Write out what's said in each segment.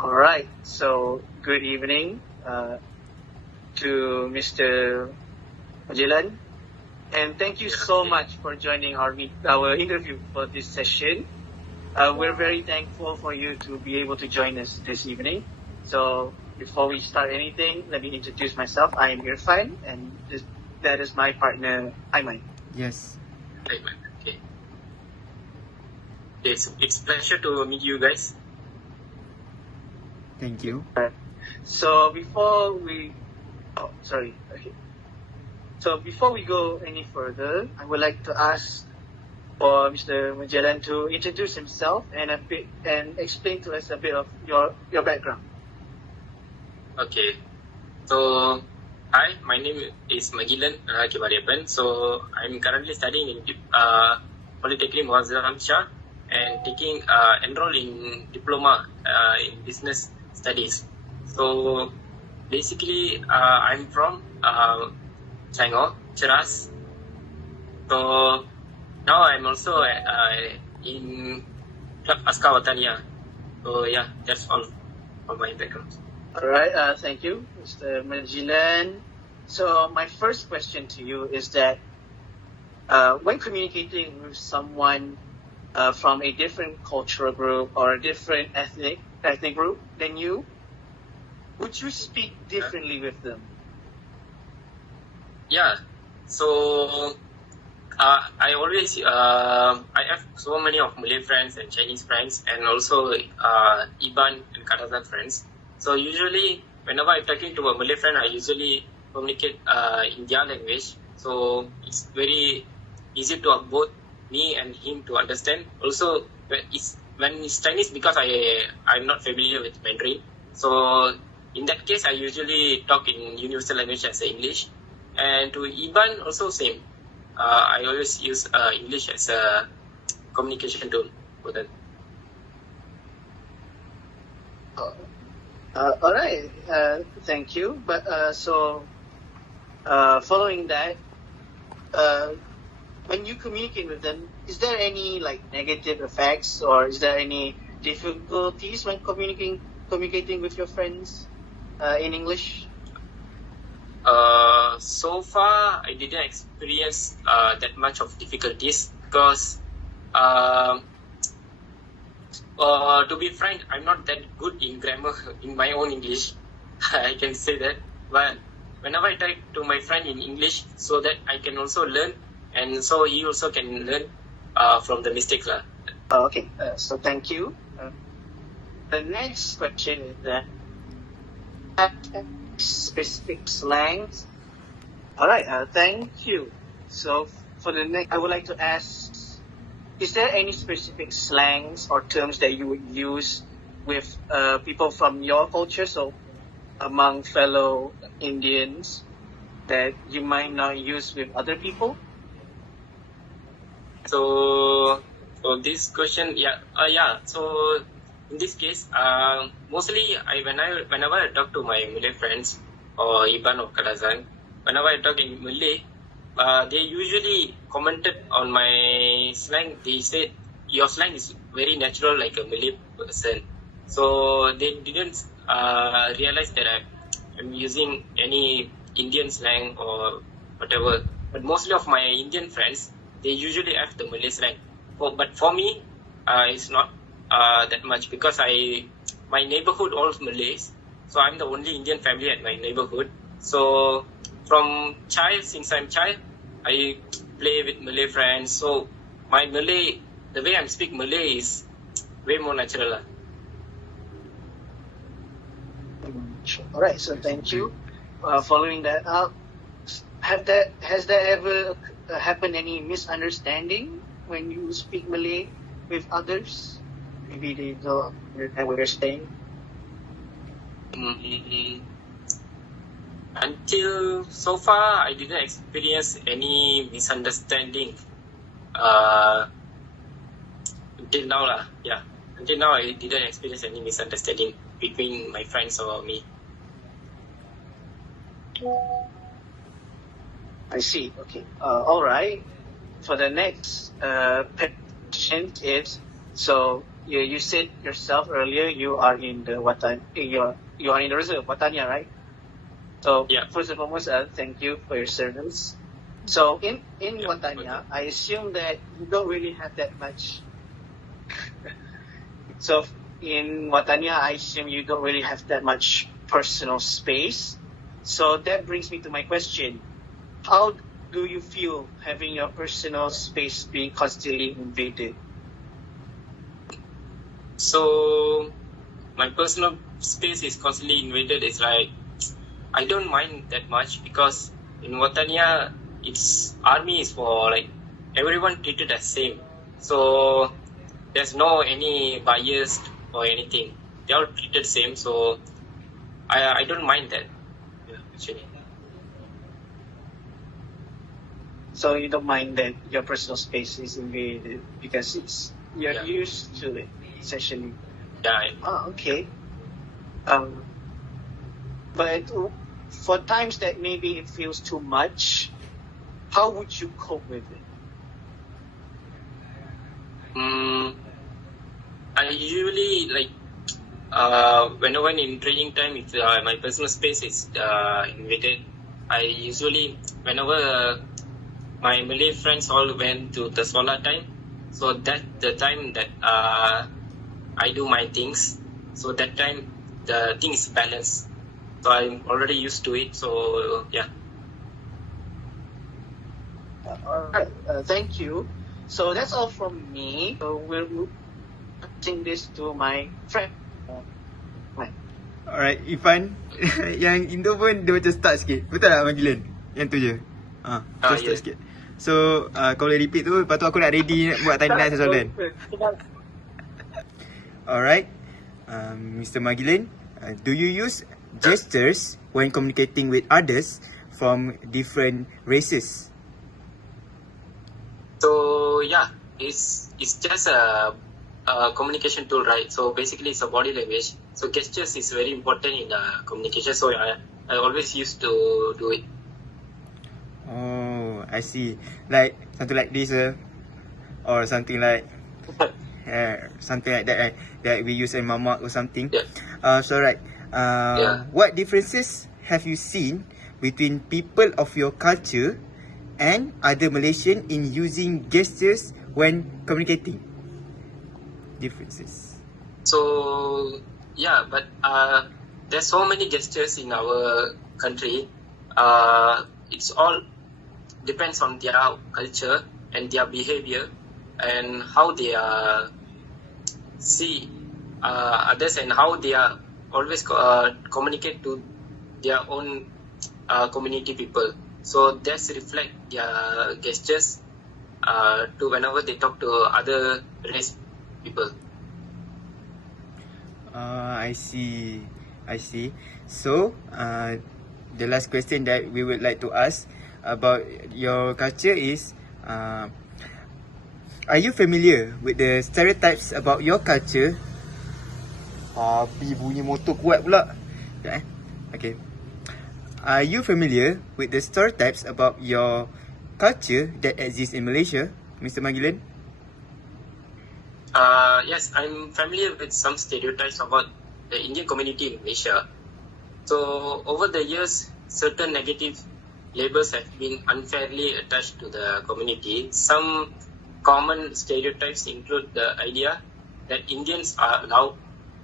All right. So good evening to Mr. Jalaluddin, and thank you so much for joining our interview for this session. We're very thankful for you to be able to join us this evening. So before we start anything, let me introduce myself. I am Irfan, and that is my partner, Aiman. Yes. Aiman. Okay. It's a pleasure to meet you guys. Thank you. So before we go any further, I would like to ask for Mr. Magellan to introduce himself and explain to us a bit of your background. Okay. So, hi, my name is Magellan Kibariapan. So, I'm currently studying in Polytechnic Muazzam Shah and taking enroll in diploma in business studies. So, basically, I'm from Selangor, Cheras. So, now I'm also in Club Askar Watania. So yeah, that's all for my background. All right, thank you, Mr. Magellan. So my first question to you is that when communicating with someone from a different cultural group or a different ethnic group than you, would you speak differently with them? Yeah. So I always I have so many of Malay friends and Chinese friends and also Iban and Kadazan friends. So usually whenever I'm talking to a Malay friend, I usually communicate in their language. So it's very easy to both me and him to understand. Also when it's Chinese, because I'm not familiar with Mandarin. So in that case, I usually talk in universal language as English. And to Iban also same. I always use English as a communication tool for that. All right, thank you. But following that, when you communicate with them, is there any negative effects, or is there any difficulties when communicating with your friends in English? So far, I didn't experience that much of difficulties because, to be frank, I'm not that good in grammar in my own English. I can say that. But whenever I talk to my friend in English, so that I can also learn, and so he also can learn from the mistakes. Okay, so thank you. The next question is that specific slangs. All right, thank you. So for the next, I would like to ask, is there any specific slangs or terms that you would use with people from your culture, so among fellow Indians, that you might not use with other people? So for this question, so in this case, mostly whenever I talk to my Malay friends or Iban or Kadazan, whenever I talk in Malay, they usually commented on my slang. They said your slang is very natural, like a Malay person. So they didn't realize that I'm using any Indian slang or whatever. But mostly of my Indian friends, they usually have the Malay slang. But for me, it's not that much, because my neighborhood all Malays, so I'm the only Indian family at my neighborhood. So since I'm child, I play with Malay friends. So my Malay, the way I speak Malay is way more natural. All right, so thank you. Following that up, has there ever happened any misunderstanding when you speak Malay with others? Maybe they don't understand what you're saying. Until so far, I didn't experience any misunderstanding. Until now, yeah. Until now, I didn't experience any misunderstanding between my friends or me. I see. Okay. All right. For the next question is, So you said yourself earlier you are in the you are in the reserve Watania, right? So Yeah. first and foremost, thank you for your service. So in Yeah, Watania, okay. I assume that you don't really have that much. So in Watania, I assume you don't really have that much personal space. So that brings me to my question: how do you feel having your personal space being constantly invaded? So my personal space is constantly invaded. It's like I don't mind that much because in Watania, it's army is for like everyone treated as same. So there's no any biased or anything. They all treated same. So I don't mind that. Yeah, actually. So you don't mind that your personal space is invaded because you're Yeah. used to it, essentially. Yeah. Okay. But for times that maybe it feels too much, how would you cope with it? I usually like whenever in training time, if my personal space is invaded, I usually whenever my Malay friends all went to the solar time, so that the time that I do my things, so that time the thing is balanced. So I'm already used to it. So yeah. All right. Thank you. So that's all from me. So we'll passing this to my friend. Alright, Irfan. Yang Indo pun dia macam start sikit. Betul tak panggilan? Yang tu je. Macam start Yeah. sikit. So, kau boleh repeat tu. Lepas tu aku nak ready nak buat timeline soalan. Alright. Mr. Magilan, do you use gestures when communicating with others from different races? So yeah, it's just a communication tool, right? So basically it's a body language. So gestures is very important in communication. So I always used to do it. Oh, I see. Like something like this, or something like something like that, right? That we use in mamak or something. Yeah. So right. Yeah. What differences have you seen between people of your culture and other Malaysian in using gestures when communicating? Differences. So yeah, but there's so many gestures in our country. It's all depends on their culture and their behavior and how they see others and how they are always communicate to their own community people. So that's reflect their gestures to whenever they talk to other race people. I see. So, the last question that we would like to ask about your culture is, are you familiar with the stereotypes about your culture? Api bunyi motor kuat pula. Sekejap Okay. Are you familiar with the stereotypes about your culture that exist in Malaysia, Mr. Magilan? Yes, I'm familiar with some stereotypes about the Indian community in Malaysia. So over the years, certain negative labels have been unfairly attached to the community. Some common stereotypes include the idea that Indians are loud,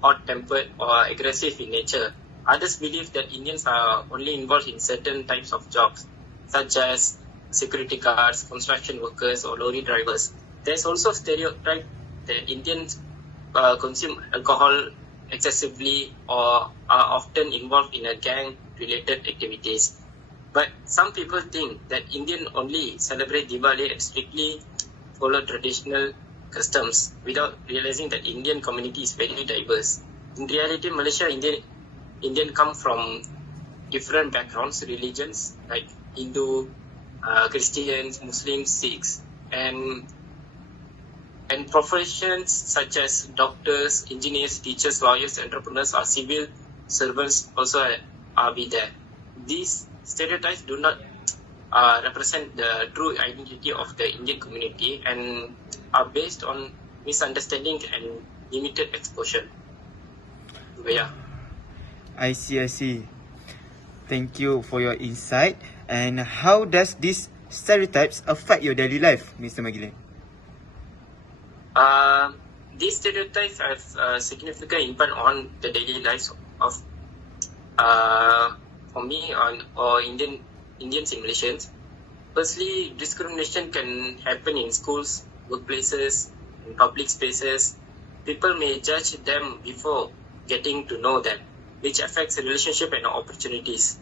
hot-tempered or aggressive in nature. Others believe that Indians are only involved in certain types of jobs, such as security guards, construction workers or lorry drivers. There's also stereotype that Indians consume alcohol excessively or are often involved in a gang-related activities. But some people think that Indians only celebrate Diwali and strictly follow traditional customs without realizing that Indian community is very diverse. In reality, Malaysia Indian come from different backgrounds, religions like Hindu, Christians, Muslims, Sikhs, and professions such as doctors, engineers, teachers, lawyers, entrepreneurs, or civil servants also are be there. These stereotypes do not represent the true identity of the Indian community and are based on misunderstanding and limited exposure. So, yeah. I see. Thank you for your insight. And how does these stereotypes affect your daily life, Mr. Magilan? These stereotypes have a significant impact on the daily lives of for me or Indians in Malaysians. Firstly, discrimination can happen in schools, workplaces, in public spaces. People may judge them before getting to know them, which affects relationship and opportunities.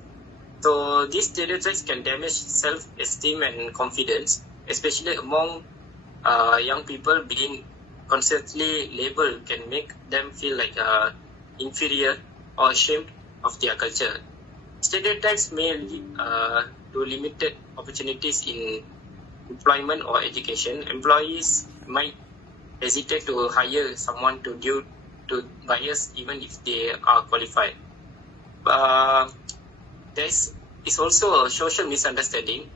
So these stereotypes can damage self-esteem and confidence, especially among young people. Being constantly labeled can make them feel like inferior or ashamed of their culture. Stereotypes may lead to limited opportunities in employment or education. Employees might hesitate to hire someone due to bias even if they are qualified. There is also a social misunderstanding.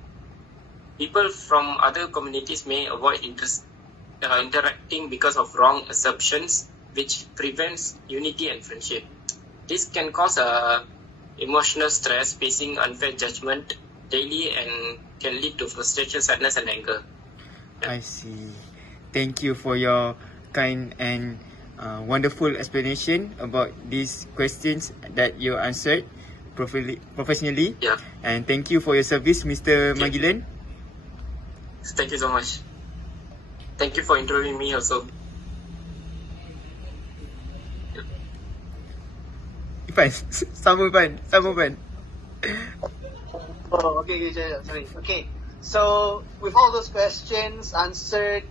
People from other communities may avoid interacting because of wrong assumptions, which prevents unity and friendship. This can cause emotional stress, facing unfair judgment daily, and can lead to frustration, sadness, and anger. I see. Thank you for your kind and wonderful explanation about these questions that you answered professionally. Yeah. And thank you for your service, Mr. Magilan. Thank you so much. Thank you for interviewing me also. Irfan, sama Irfan. Oh, okay, sorry. Okay, so with all those questions answered,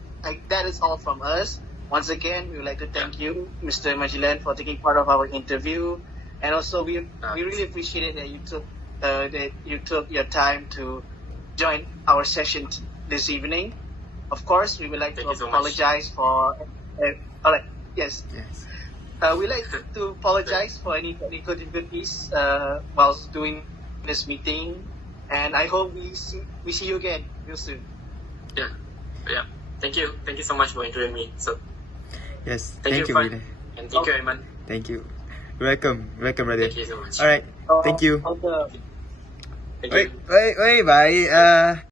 that is all from us. Once again, we would like to thank you, Mr. Majilan, for taking part of our interview, and also we really appreciate it that you took your time to join our session this evening. Of course, we would like to apologize for. Yes. We'd like to apologize for any technical difficulties whilst doing this meeting, and I hope we see you again real soon. Yeah. Thank you so much for interviewing me. So Yes, thank you, brother. and thank you, Aiman. Thank you. Welcome, brother. Thank you so much. Alright, thank you. Okay. Thank you. Bye.